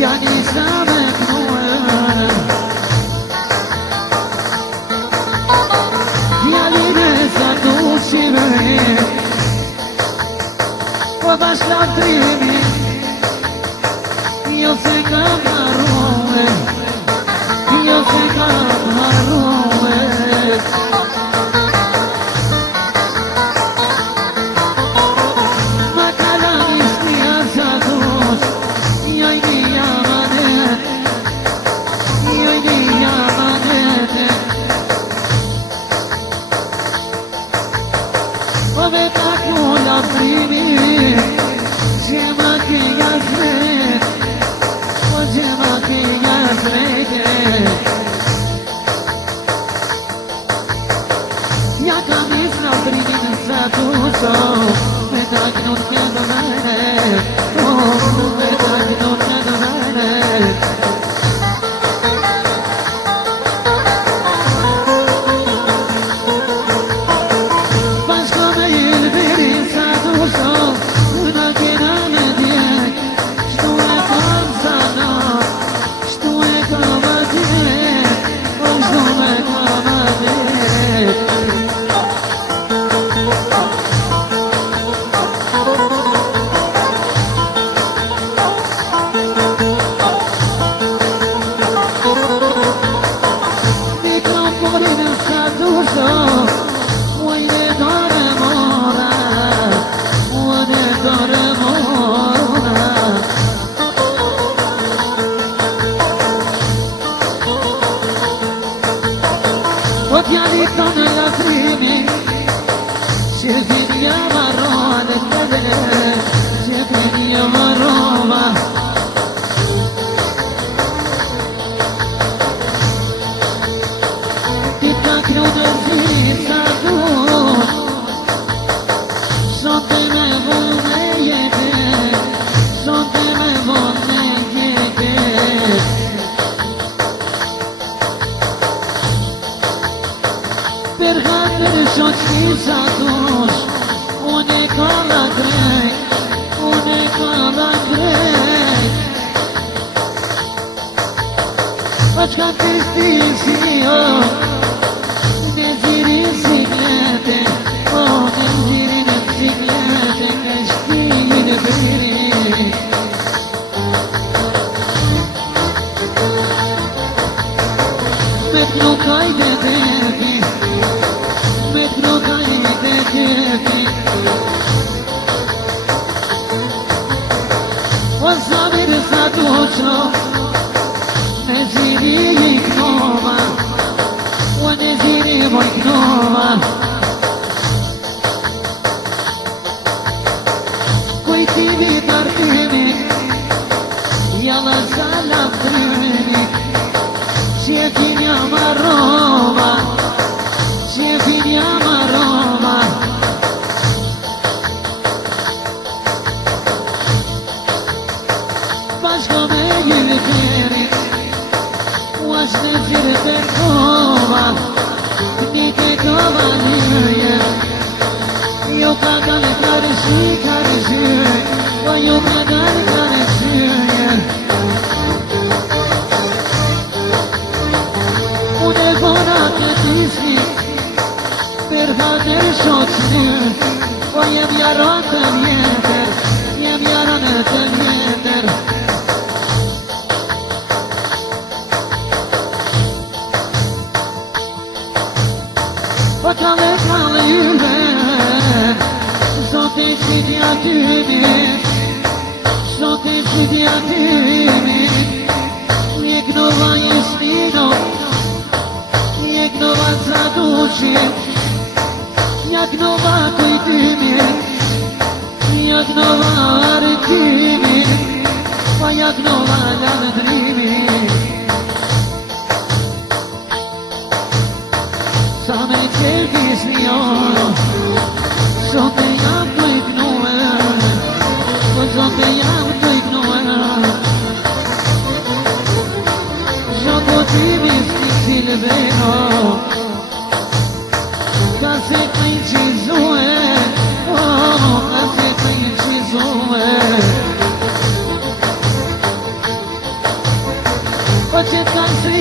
يعني سامك نوال يعني نسات وشبهي وبشلع دريمي يوسك مروي يوسك مروي ما كلامي سياساتوش يايني يا مانت يايني يا مانت وبتاكل أطريمي جمعك يا زريت وجمعك يا زريت يا كميس نطريني نساتوشو بتاكل كدمانت بتاكل كدمانت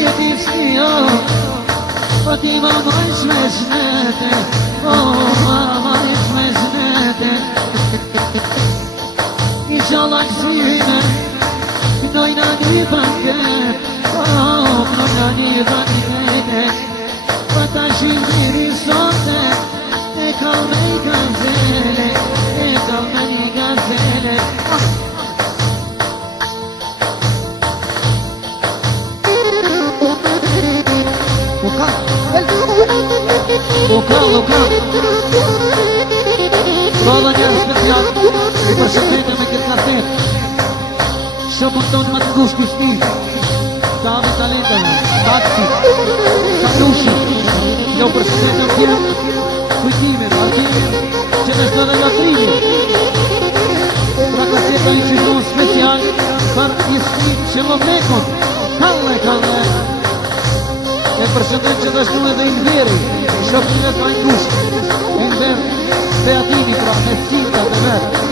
e ti s'njo Po ti ma majsh me shnete ma majsh me shnete Inshallah kësime Dojna një banket Dojna një banket Pa ta shimiri sote E kalme i gazele E kalme i gazele Lokal Rola një special I përshëndetje me këtë kaset Shëpën tonë më të ngushtë kushti Dami talentave Taksi Sanushi Jo përshëndetje tjerë Kujtime, artime Që në shtë dhe latrimi Pra kaseta një qyton special Për isti që më mekon Kalle E përshëndet që të shtu edhe i nderi Shëpën e të ngushtë I ndër Beatimi pra me cinta të verë